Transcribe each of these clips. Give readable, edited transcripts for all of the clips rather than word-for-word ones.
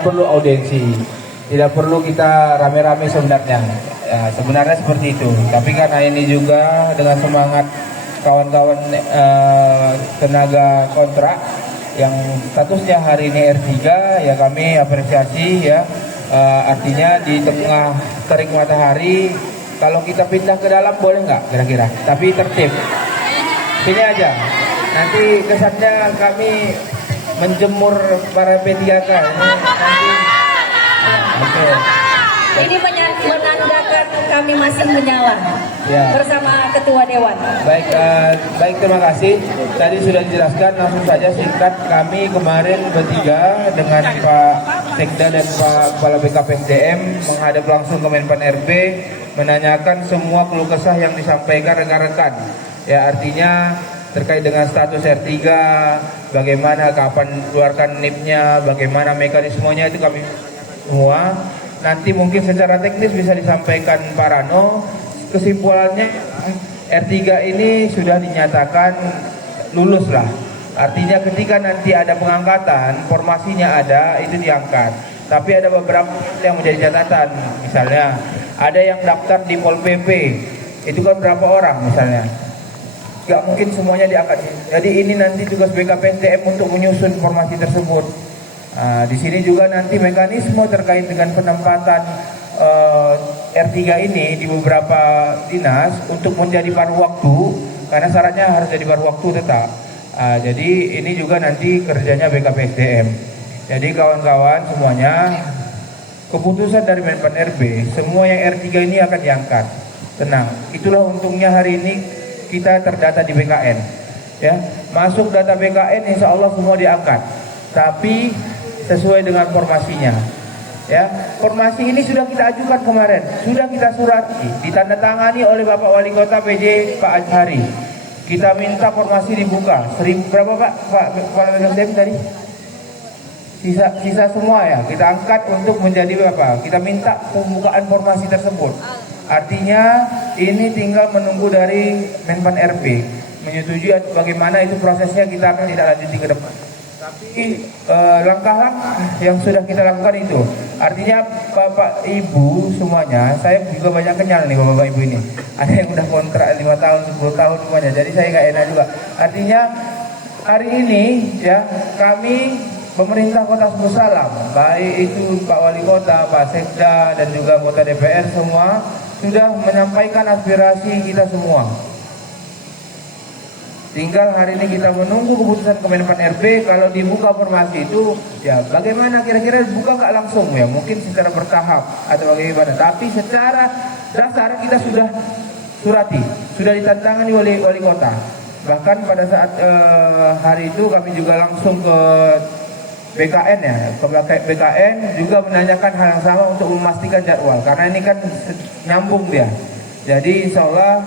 Perlu audiensi, tidak perlu kita rame-rame sebenarnya. Ya, sebenarnya seperti itu. Tapi karena ini juga dengan semangat kawan-kawan tenaga kontrak yang statusnya hari ini R3, ya kami apresiasi ya. Artinya di tengah terik matahari, kalau kita pindah ke dalam boleh nggak kira-kira? Tapi tertib. Sini aja. Nanti kesannya kami menjemur para P3K ini nanti. Oke. Ini menandakan kami masih menyala Ya. bersama Ketua Dewan. Baik, terima kasih. Tadi sudah dijelaskan, langsung saja singkat. Kami kemarin bertiga dengan Pak Sekda dan Pak Kepala BKPSDM menghadap langsung ke Menpan RB menanyakan semua keluh kesah yang disampaikan rekan-rekan. Ya, artinya terkait dengan status R3, bagaimana kapan keluarkan NIP-nya, bagaimana mekanismenya, itu kami semua. Nanti mungkin secara teknis bisa disampaikan Pak Rano. Kesimpulannya R3 ini sudah dinyatakan lulus lah. Artinya ketika nanti ada pengangkatan, formasinya ada, itu diangkat. Tapi ada beberapa yang menjadi catatan. Misalnya ada yang daftar di Pol PP, itu kan berapa orang misalnya. Gak mungkin semuanya diangkat. Jadi ini nanti tugas BKPSDM untuk menyusun formasi tersebut. Di sini juga nanti mekanisme terkait dengan penempatan R3 ini di beberapa dinas untuk menjadi paruh waktu, karena syaratnya harus jadi paruh waktu tetap. Jadi ini juga nanti kerjanya BKPSDM. Jadi kawan-kawan semuanya, keputusan dari Menpan RB, semua yang R3 ini akan diangkat. Tenang, itulah untungnya hari ini kita terdata di BKN, ya, masuk data BKN, insya Allah semua diangkat, tapi sesuai dengan formasinya, ya. Formasi ini sudah kita ajukan kemarin, sudah kita surati, ditandatangani oleh Bapak Wali Kota PJ Pak Azhari. Kita minta formasi dibuka. Berapa Pak Kepala BKSDM tadi? Sisa semua ya, kita angkat untuk menjadi apa? Kita minta pembukaan formasi tersebut. Artinya ini tinggal menunggu dari Menpan RB menyetujui bagaimana itu prosesnya, kita akan tidak lanjuti ke depan. Tapi langkah-langkah yang sudah kita lakukan itu, artinya Bapak Ibu semuanya, saya juga banyak kenal nih Bapak Ibu ini. Ada yang udah kontrak 5 tahun, 10 tahun semuanya. Jadi saya nggak enak juga. Artinya hari ini ya kami pemerintah Kota Suku Salam, baik itu Pak Wali Kota, Pak Sekda, dan juga anggota DPR semua sudah menyampaikan aspirasi kita semua. Tinggal hari ini kita menunggu keputusan Kemenpan RB. Kalau dibuka formasi itu, ya bagaimana kira-kira dibuka nggak langsung ya, mungkin secara bertahap atau bagaimana. Tapi secara dasar kita sudah surati, sudah ditantangani oleh Wali Kota. Bahkan pada saat hari itu kami juga langsung ke BKN ya, ke BKN juga menanyakan hal yang sama untuk memastikan jadwal, karena ini kan nyambung dia. Jadi insya Allah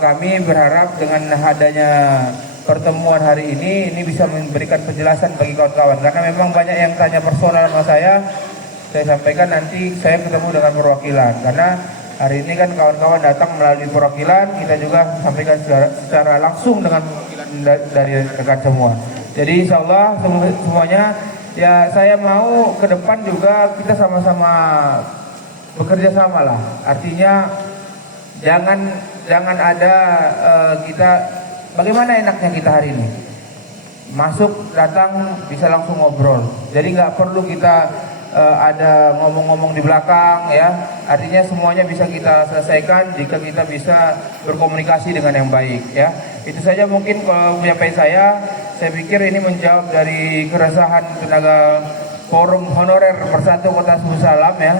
kami berharap dengan adanya pertemuan hari ini bisa memberikan penjelasan bagi kawan-kawan, karena memang banyak yang tanya personal sama saya sampaikan nanti saya ketemu dengan perwakilan, karena hari ini kan kawan-kawan datang melalui perwakilan, kita juga sampaikan secara langsung dengan dari rekan semua. Jadi insya Allah semuanya ya, saya mau ke depan juga kita sama-sama bekerja sama lah. Artinya jangan ada kita, bagaimana enaknya kita hari ini masuk datang bisa langsung ngobrol. Jadi nggak perlu kita ada ngomong-ngomong di belakang ya. Artinya semuanya bisa kita selesaikan jika kita bisa berkomunikasi dengan yang baik ya. Itu saja mungkin kalau penyampaian saya pikir ini menjawab dari keresahan tenaga forum honorer Persatu Kota Suku Salam ya,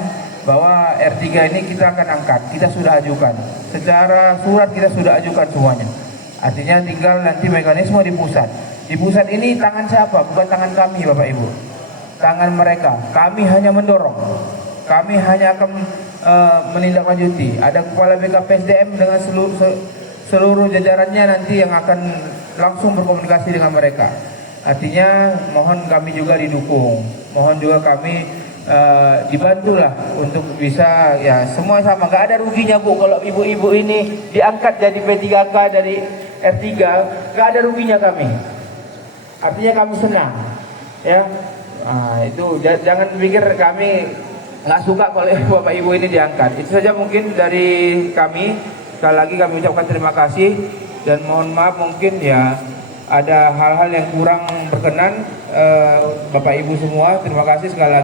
bahwa R3 ini kita akan angkat, kita sudah ajukan. Secara surat kita sudah ajukan semuanya. Artinya tinggal nanti mekanisme di pusat. Di pusat ini tangan siapa? Bukan tangan kami Bapak Ibu. Tangan mereka. Kami hanya mendorong. Kami hanya akan menindaklanjuti. Ada Kepala BKPSDM dengan seluruh jajarannya nanti yang akan langsung berkomunikasi dengan mereka. Artinya mohon kami juga didukung, mohon juga kami dibantulah untuk bisa ya semua sama. Gak ada ruginya Bu kalau ibu-ibu ini diangkat jadi P3K dari R3, gak ada ruginya kami. Artinya kami senang ya. Itu jangan pikir kami nggak suka kalau Bapak Ibu ini diangkat. Itu saja mungkin dari kami. Sekali lagi kami ucapkan terima kasih dan mohon maaf mungkin ya ada hal-hal yang kurang berkenan Bapak Ibu semua. Terima kasih sekali lagi.